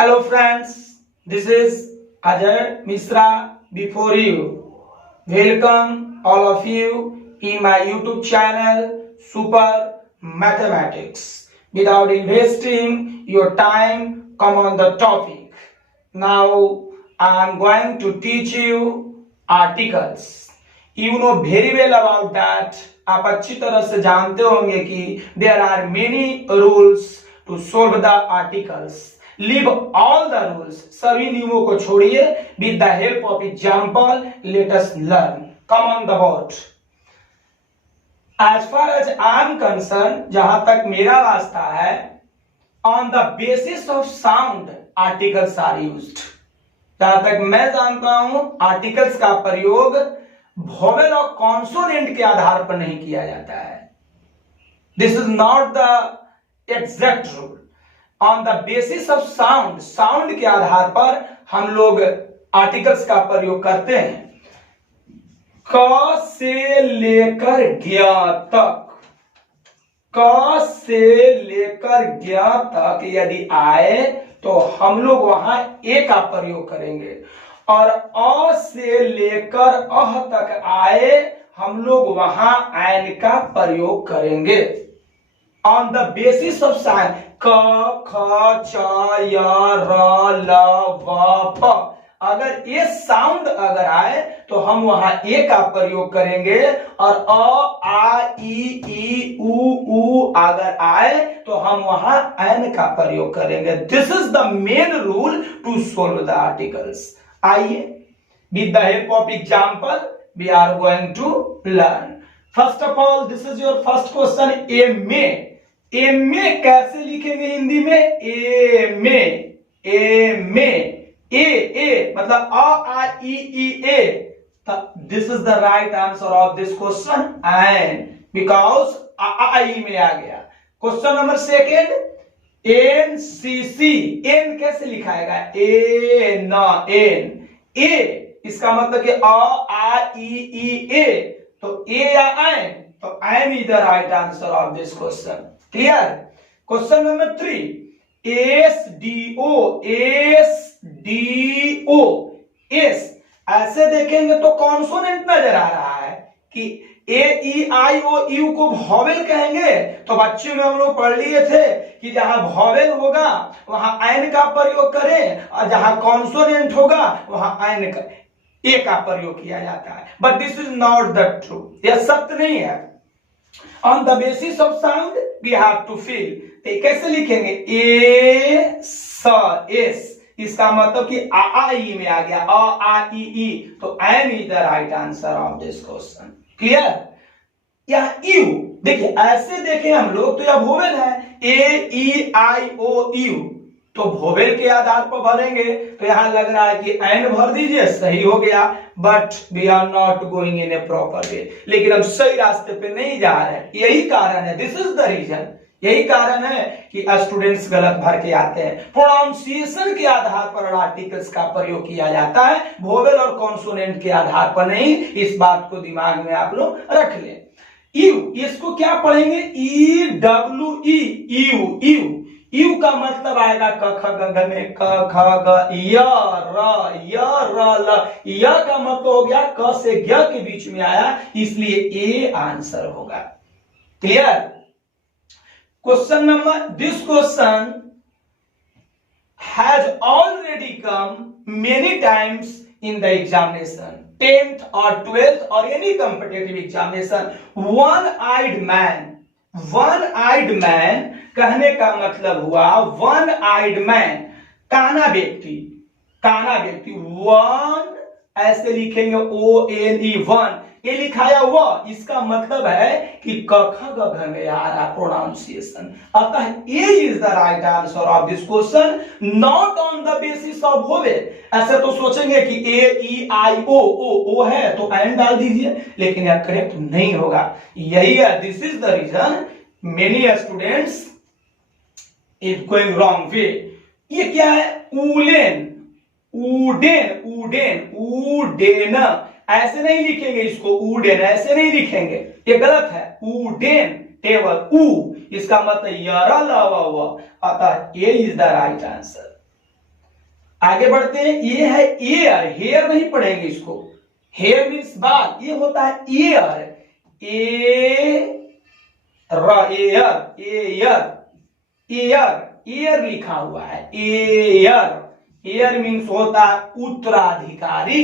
Hello friends, this is Ajay Misra before you. Welcome all of you in my YouTube channel Super Mathematics. Without investing your time, come on the topic. Now I am going to teach you articles. You know very well about that. आप अच्छी तरह से जानते होंगे कि there are many rules to solve the articles. Leave all the rules. सभी नियमों को छोड़िए. With the help of example, let us learn. Come on the board. As far as I am concerned, जहां तक मेरा वास्ता है, on the basis of sound, articles are used. जहां तक मैं जानता हूं, आर्टिकल्स का प्रयोग वोवेल और कॉन्सोनेंट के आधार पर नहीं किया जाता है. This is not the exact rule. On the basis of sound, sound के आधार पर हम लोग आर्टिकल्स का प्रयोग करते हैं. क से लेकर ज्ञ तक, क से लेकर ज्ञ तक यदि आए तो हम लोग वहां ए का प्रयोग करेंगे, और अ से लेकर अह तक आए हम लोग वहां ऐन का प्रयोग करेंगे. On the basis of sound, क ख च य र ल व फ, अगर ये साउंड अगर आए तो हम वहां ए का प्रयोग करेंगे, और अ आ ई उ अगर आए तो हम वहां ऐन का प्रयोग करेंगे. This is the main rule to solve the articles. आइए, with the help of example we are going to learn. First of all, this is your first question. A में कैसे लिखेंगे हिंदी में? ए में ए मतलब आ ई ए. This is the right answer of this question, and because I में आ गया. क्वेश्चन नंबर सेकेंड, एन सी सी. एन कैसे लिखाएगा? एन ए, इसका मतलब कि आ ई ए, तो ए या एन, तो an is the right answer of this question. Clear? Question number 3, S D O. S ऐसे देखेंगे तो कॉन्सोनेंट नजर आ रहा है कि ए ई आई ओ यू को वोवेल कहेंगे. तो बच्चों में हम लोग पढ़ लिए थे कि जहां वोवेल होगा वहां ऐन का प्रयोग करें, और जहां कॉन्सोनेंट होगा वहां ऐन का ए का प्रयोग किया जाता है. But this is not the true. यह सत्य नहीं है. On the basis of sound we have to fill. कैसे लिखेंगे? ए स एस, इसका मतलब कि आ ई में आ गया, आ ई, तो an is the right answer of this question. Clear? यह यू देखिए, ऐसे देखें हम लोग तो यह वोवेल है, ए ई आई ओ यू, तो वोवेल के आधार पर भरेंगे. तो यहां लग रहा है कि एन भर दीजिए, सही हो गया. But we are not going in a proper way. लेकिन हम सही रास्ते पे नहीं जा रहे हैं. यही कारण है, दिस इज द रीजन. यही कारण है कि स्टूडेंट्स गलत भर के आते हैं. प्रोनाउंसिएशन के आधार पर आर्टिकल्स का प्रयोग किया जाता है, वोवेल और कॉन्सोनेंट के आधार पर नहीं. इस बात को दिमाग में आप लोग रख लें. यू, इसको क्या पढ़ेंगे? E W E. यू का मतलब आएगा क ख ग घ में क ख ग य र ल. य का मतलब हो गया क से ग के बीच में आया, इसलिए ए आंसर होगा. Clear? Question number, this question has already come many times in the examination, 10th or 12th or any competitive examination. One-eyed man कहने का मतलब हुआ one-eyed man, काना व्यक्ति. वन ऐसे लिखेंगे ओ एन ई, वन. ये लिखाया हुआ, इसका मतलब है कि क ख ग घ में आ रहा प्रोनाउंसिएशन. अतः a is the right answer of this question, not on the basis of vowel. ऐसे तो सोचेंगे कि ए ई आई ओ है तो एन डाल दीजिए, लेकिन यह करेक्ट नहीं होगा. यही है, this is the reason many students is going wrong way. ये क्या है? उडेन ऐसे नहीं लिखेंगे इसको. उडेन ऐसे नहीं लिखेंगे, ये गलत है. उडेन टेबल, उ, इसका मतलब यरा लवा हुआ. अतः a is the right answer. आगे बढ़ते हैं, ये है एयर, हेयर नहीं पढ़ेंगे इसको, हेयर मीन्स बाल, ये होता है air, air air air air लिखा हुआ है, एयर एयर मीन्स होता है उत्तराधिकारी,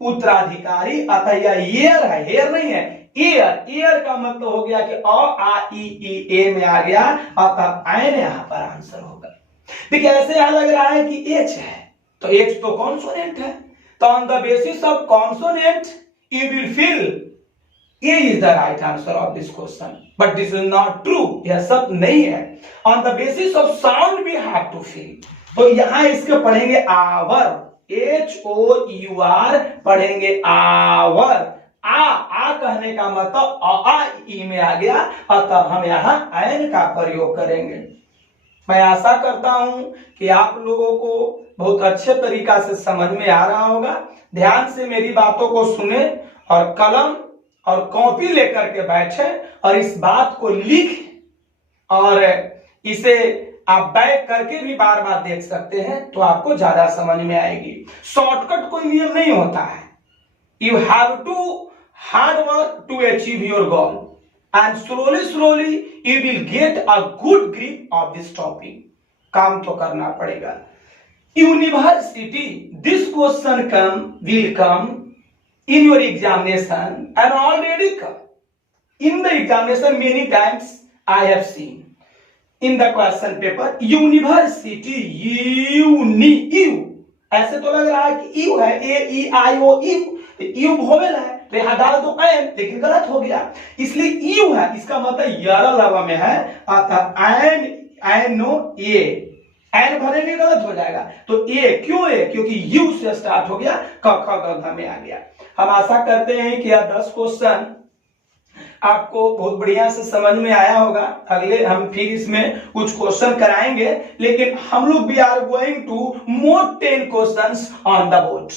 उत्तराधिकारी अतः यह एयर है, हेयर नहीं है, एयर, एयर का मतलब हो गया कि अ आ ई ए में आ गया, अतः एन यहां पर आंसर होगा। देखिए ऐसे यहां लग रहा है कि एच है, तो एच तो कॉन्सोनेंट है, तो on the basis of consonant you will fill A is the right answer of this question, but this is not true, यह सत्य नहीं है। On the basis of sound we have to fill, तो यहां इसके पढ़ेंगे आवर, HOUR पढ़ेंगे our, आ कहने का मतलब आ ई में आ गया, अतः हम यहां एन का प्रयोग करेंगे। मैं आशा करता हूं कि आप लोगों को बहुत अच्छे तरीका से समझ में आ रहा होगा। ध्यान से मेरी बातों को सुने और कलम और कॉपी लेकर के बैठे और इस बात को लिख और इसे आप बैक करके भी बार बार देख सकते हैं, तो आपको ज्यादा समझ में आएगी। शॉर्टकट कोई नियम नहीं होता है, you have to hard work to achieve your goal and slowly you will get a good grip of this topic. काम तो करना पड़ेगा। University, this question will come in your examination and already come in the examination many times I have seen in the question paper university, you ऐसे तो लग रहा है कि यू है, ए ई आई ओ यू वोवेल है, तो यहां डाल दो एन, लेकिन गलत हो गया, इसलिए यू है, इसका मतलब यारा लवा में है, अतः एन नो ए, एन भरेंगे गलत हो जाएगा, तो ए, क्यों ए, क्योंकि यू से स्टार्ट हो गया, क ख ग घ में आ गया। हम आशा करते हैं कि यह 10 क्वेश्चन आपको बहुत बढ़िया से समझ में आया होगा। अगले हम फिर इसमें कुछ क्वेश्चन कराएंगे, लेकिन हम लोग भी are going to more 10 questions on the board.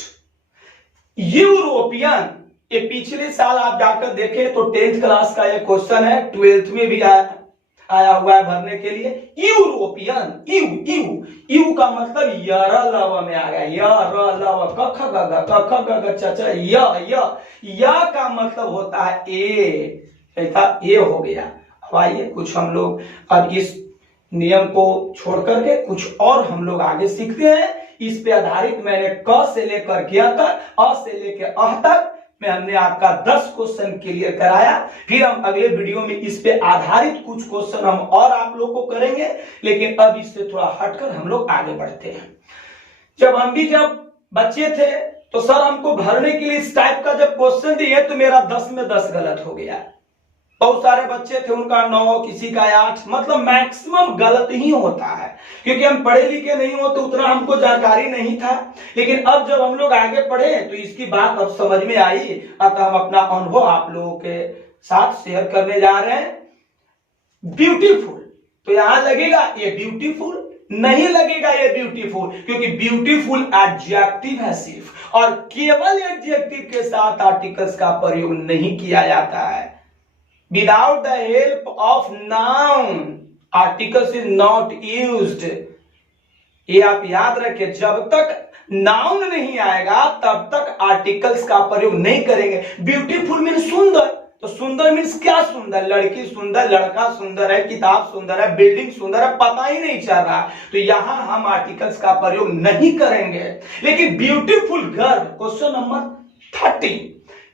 European, ये पिछले साल आप जाकर देखें तो 10th क्लास का ये क्वेश्चन है, 12th में भी आया हुआ है भरने के लिए। यूरोपियन, यू का मतलब यारा लव में आ गया, यारा लव, क ख ग च च या का मतलब होता है ए, ऐसा ए हो गया। अब आइए कुछ हम लोग अब इस नियम को छोड़ करके कुछ और हम लोग आगे सीखते हैं। इस पे आधारित मैंने क से लेकर किया तक, अ से लेकर अह तक में हमने आपका 10 क्वेश्चन क्लियर कराया। फिर हम अगले वीडियो में इस पे आधारित कुछ क्वेश्चन हम और आप लोग को करेंगे, लेकिन अब इससे थोड़ा हटकर हम लोग आगे बढ़ते हैं। जब बच्चे थे तो सर हमको भरने के लिए इस टाइप का जब क्वेश्चन दिए तो मेरा 10 में 10 गलत हो गया। बहुत सारे बच्चे थे उनका 9, किसी का 8, मतलब मैक्सिमम गलत ही होता है, क्योंकि हम पढ़े लिखे नहीं होते, उतना हमको जानकारी नहीं था। लेकिन अब जब हम लोग आगे पढ़े तो इसकी बात अब समझ में आई, अतः हम अपना अनुभव आप लोगों के साथ शेयर करने जा रहे हैं। ब्यूटीफुल, तो यहां लगेगा ये ब्यूटीफुल, नहीं लगेगा ये ब्यूटीफुल, क्योंकि ब्यूटीफुल एडजेक्टिव है सिर्फ, और केवल एडजेक्टिव के साथ आर्टिकल्स का प्रयोग नहीं किया जाता है। Without the help of noun, articles is not used. ये आप याद रखें, जब तक नाउन नहीं आएगा तब तक आर्टिकल्स का प्रयोग नहीं करेंगे। ब्यूटीफुल मीन्स सुंदर, तो सुंदर मीन्स क्या सुंदर, लड़की सुंदर, लड़का सुंदर है, किताब सुंदर है, बिल्डिंग सुंदर है, पता ही नहीं चल रहा, तो यहां हम आर्टिकल्स का प्रयोग नहीं करेंगे। लेकिन beautiful girl, question number 30,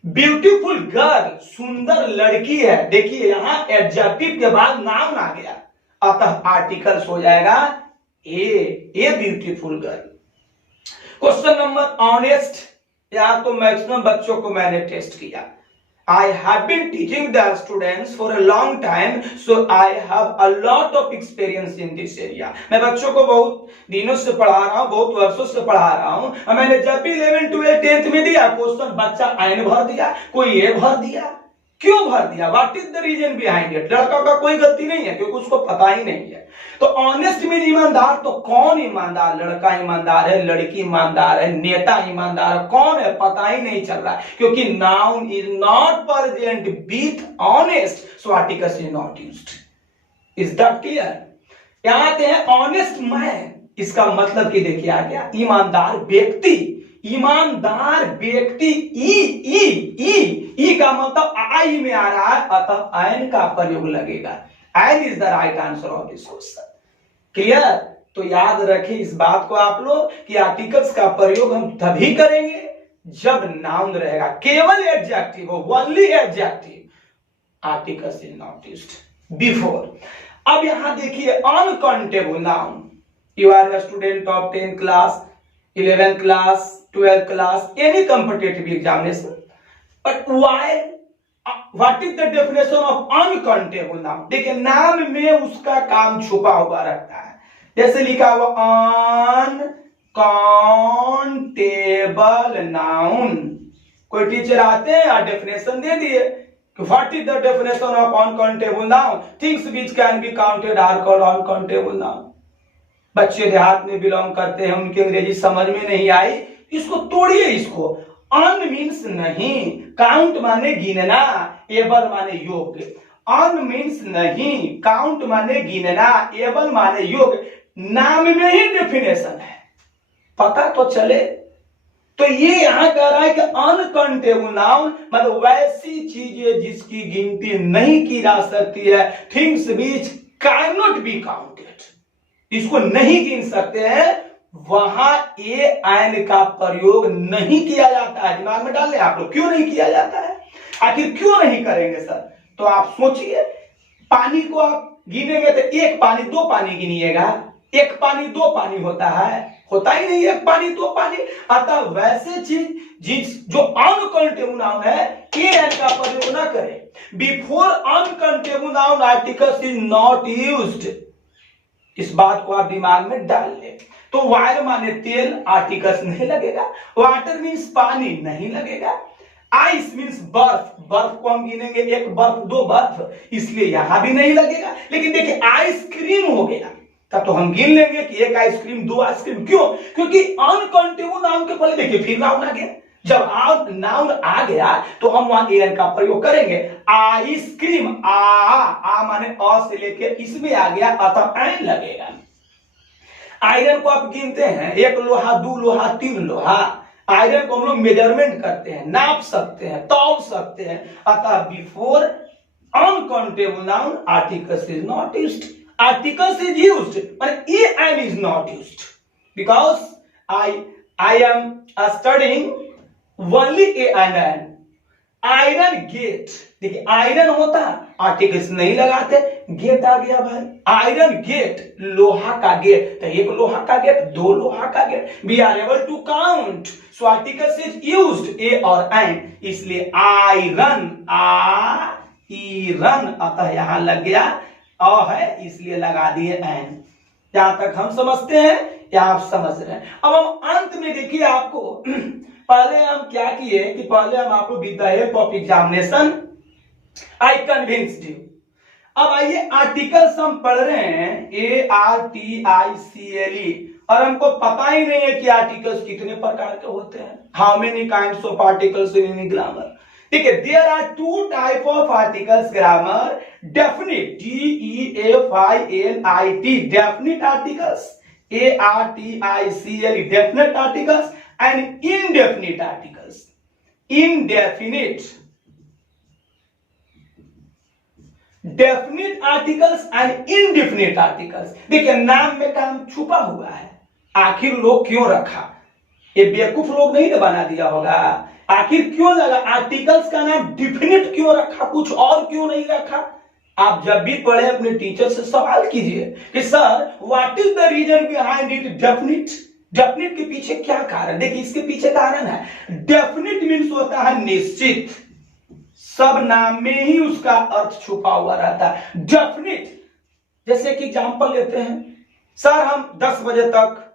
beautiful girl, सुंदर लड़की है, देखिए यहां एडजेक्टिव के बाद नाउन आ गया, अतः आर्टिकल्स हो जाएगा a beautiful girl. Question number honest, यहां तो मैक्सिमम बच्चों को मैंने टेस्ट किया। I have been teaching the students for a long time, so I have a lot of experience in this area. मैं बच्चों को बहुत दिनों से पढ़ा रहा हूँ, बहुत वर्षों से पढ़ा रहा हूँ। मैंने जब भी 11, 12, 10th में दिया क्वेश्चन, बच्चा एन भर दिया, कोई ए भर दिया, क्यों भर दिया, what is the reason behind it. लड़का का कोई गलती नहीं है, क्योंकि उसको पता ही नहीं है। तो ऑनेस्ट मीन ईमानदार, तो कौन ईमानदार, लड़का ईमानदार है, लड़की ईमानदार है, नेता ईमानदार है, कौन है पता ही नहीं चल रहा है, क्योंकि noun is not present with honest, so articles is not used. Is that clear. यहां आते हैं ऑनेस्ट मैन, इसका मतलब कि देखिए आ गया ईमानदार व्यक्ति, ईमानदार व्यक्ति। ई का मतलब आई में आ रहा है, अतः एन का प्रयोग लगेगा। An is the right answer of this question. Clear? तो याद रखें इस बात को आप लोग कि आर्टिकल्स का प्रयोग हम तभी करेंगे जब नाउन रहेगा, केवल एडजेक्टिव हो, only adjective. Articles is not used before. अब यहां देखिए uncountable noun. You are a student of 10th class, 11th class, 12th class, any competitive examination. But what is the definition of uncountable noun? देखिए नाम में उसका काम छुपा हुआ रहता है। जैसे लिखा हुआ uncountable noun। कोई टीचर आते हैं और डेफिनेशन दे दिए कि what is the definition of uncountable noun? Things which can be counted are called uncountable noun। बच्चे देहात में बिलोंग करते हैं, उनकी अंग्रेजी समझ में नहीं आई, इसको तोड़िए। इसको अन मीन्स नहीं, काउंट माने गिनना, एबल माने योग्य। अन मीन्स नहीं, काउंट माने गिनना, एबल माने योग्य। नाम में ही डेफिनेशन है, पता तो चले। तो ये यहां कह रहा है कि अनकाउंटेबल नाउन मतलब वैसी चीजें जिसकी गिनती नहीं की जा सकती है, things which can not be counted, इसको नहीं गिन सकते हैं, वहां ए एन का प्रयोग नहीं किया जाता है। दिमाग में डाल लें आप लोग, क्यों नहीं किया जाता है, आखिर क्यों नहीं करेंगे सर? तो आप सोचिए, पानी को आप गिनेंगे तो एक पानी दो पानी गिनिएगा, एक पानी दो पानी होता है, होता ही नहीं एक पानी दो पानी। अतः वैसे चीज जो अनकाउंटेबल नाउन है, ए एन का प्रयोग ना करें। Before uncountable noun articles is not used, इस बात को आप दिमाग में डाल ले। तो वायर माने तेल, आर्टिकल्स नहीं लगेगा। वाटर मीन्स पानी, नहीं लगेगा। आइस मीन्स बर्फ, बर्फ को हम गिनेंगे एक बर्फ दो बर्फ, इसलिए यहां भी नहीं लगेगा। लेकिन देखिए आइसक्रीम हो गया, तब तो हम गिन लेंगे कि एक आइसक्रीम दो आइसक्रीम। क्यों? क्योंकि अनकाउंटेबल नाउन के पहले देखिए फिर नाउन आ गया। जब नाउन आ गया तो हम वहां एन का प्रयोग करेंगे। आइसक्रीम, आ माने अ से लेके इसमें आ गया, अतः एन लगेगा। आयरन को आप गिनते हैं, एक लोहा दो लोहा तीन लोहा। आयरन को हम लोग मेजरमेंट करते हैं, नाप सकते हैं, तौल सकते हैं। अतः before uncountable noun articles is not used. Articles is used but an is not used because I am studying only A and N। Iron gate, देखिए आयरन होता आर्टिकल्स नहीं लगाते, गेट आ गया भाई। आयरन गेट, लोहा का गेट, तो एक लोहा का गेट दो लोहा का gate. We are able to count, so articles is used a और एन, इसलिए आयरन, आयरन, अतः यहां लग गया अ है, इसलिए लगा दिए एन। जहां तक हम समझते हैं या आप समझ रहे हैं। अब हम अंत में देखिए आपको पहले हम क्या किए कि पहले हम आपको with the help of examination I convinced you. अब आइए आर्टिकल्स हम पढ़ रहे हैं ARTICLE, और हमको पता ही नहीं है कि आर्टिकल्स कितने प्रकार के होते हैं। How many kinds of articles in grammar? ठीक है, there are two type of articles grammar, definite DEFINIT definite articles, ARTICLE definite articles and indefinite articles। indefinite, definite articles and indefinite articles। देखिए नाम में काम छुपा हुआ है, आखिर लोग क्यों रखा? ये बेवकूफ लोग नहीं तो बना दिया होगा। आखिर क्यों लगा आर्टिकल्स का नाम डिफिनिट क्यों रखा, कुछ और क्यों नहीं रखा? आप जब भी पढ़े अपने टीचर से सवाल कीजिए कि sir what is the reason behind it definite. Definite के पीछे क्या कारण? देखिए इसके पीछे कारण है, डेफिनिट मीन्स होता है निश्चित, सब नाम में ही उसका अर्थ छुपा हुआ रहता है। डेफिनिट, जैसे कि एग्जांपल लेते हैं, सर हम 10 बजे तक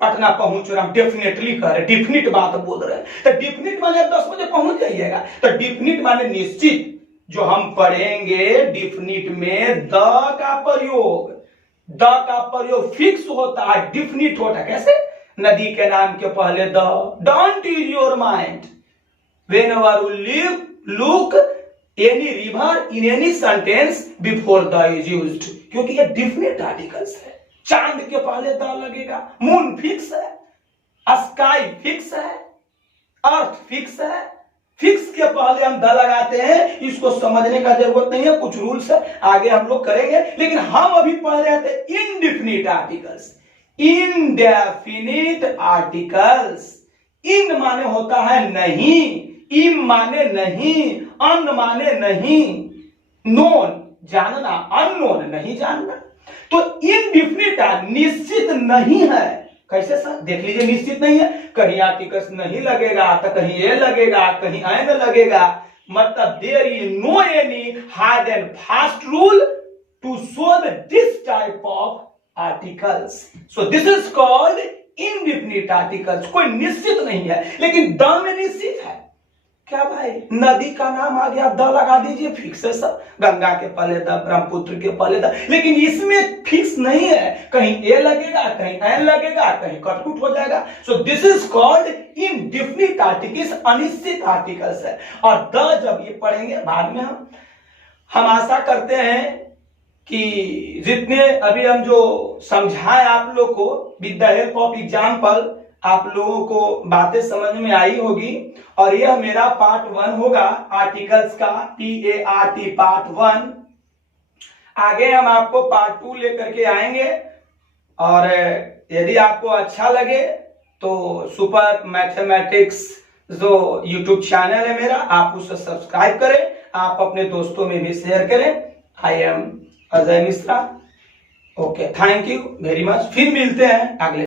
पटना पहुंच रहे, हम डेफिनेटली कह रहे, डेफिनिट बात बोल रहे हैं, तो डेफिनिट माने 10 बजे पहुंच जाइएगा, तो डेफिनिट माने निश्चित। जो हम पढ़ेंगे डिफिनिट में द का प्रयोग, द का प्रयोग फिक्स होता है, डिफिनिट होता है। कैसे? नदी के नाम के पहले the, don't use your mind whenever you look any river in any sentence before the is used, क्योंकि ये डिफिनिट आर्टिकल्स है। चांद के पहले द लगेगा, मून फिक्स है, स्काई फिक्स है, अर्थ फिक्स है, फिक्स के पहले हम द लगाते हैं। इसको समझने का जरूरत नहीं है, कुछ रूल्स है आगे हम लोग करेंगे, लेकिन हम अभी पढ़ रहे थे इनडिफिनिट आर्टिकल्स। इनडेफिनिट आर्टिकल्स, इन माने होता है नहीं, इम माने नहीं, अन माने नहीं, नोन जानना, अननोन नहीं जानना। तो इनडिफिनिट निश्चित नहीं है। कैसे सर? देख लीजिए, निश्चित नहीं है, कहीं आर्टिकल्स नहीं लगेगा तो कहीं ए लगेगा, कहीं एन लगेगा। मतलब there is no any hard and fast rule to solve this type of articles. So this is called indefinite articles. कोई निश्चित नहीं है, लेकिन द में निश्चित है। क्या भाई, नदी का नाम आ गया, द लगा दीजिए, फिक्स है सब। गंगा के पहले द, ब्रह्मपुत्र के पहले द, लेकिन इसमें फिक्स नहीं है, कहीं ए लगेगा, कहीं एन लगेगा, कहीं कटकुट हो जाएगा। सो this is called indefinite articles, अनिश्चित आर्टिकल्स है। और द जब ये पढ़ेंगे बाद में हम आशा करते हैं कि जितने अभी हम जो समझाएं आप लोग को with the help of example, आप लोगों को बातें समझ में आई होगी। और यह मेरा पार्ट 1 होगा आर्टिकल्स का, PART पार्ट 1। आगे हम आपको पार्ट 2 लेकर के आएंगे। और यदि आपको अच्छा लगे तो सुपर मैथमेटिक्स जो यूट्यूब चैनल है मेरा, आप उसे सब्सक्राइब करें, आप अपने दोस्तों में भी शेयर करें। I am Ajay Mishra. Okay, thank you very much. फिर मिलते हैं अगले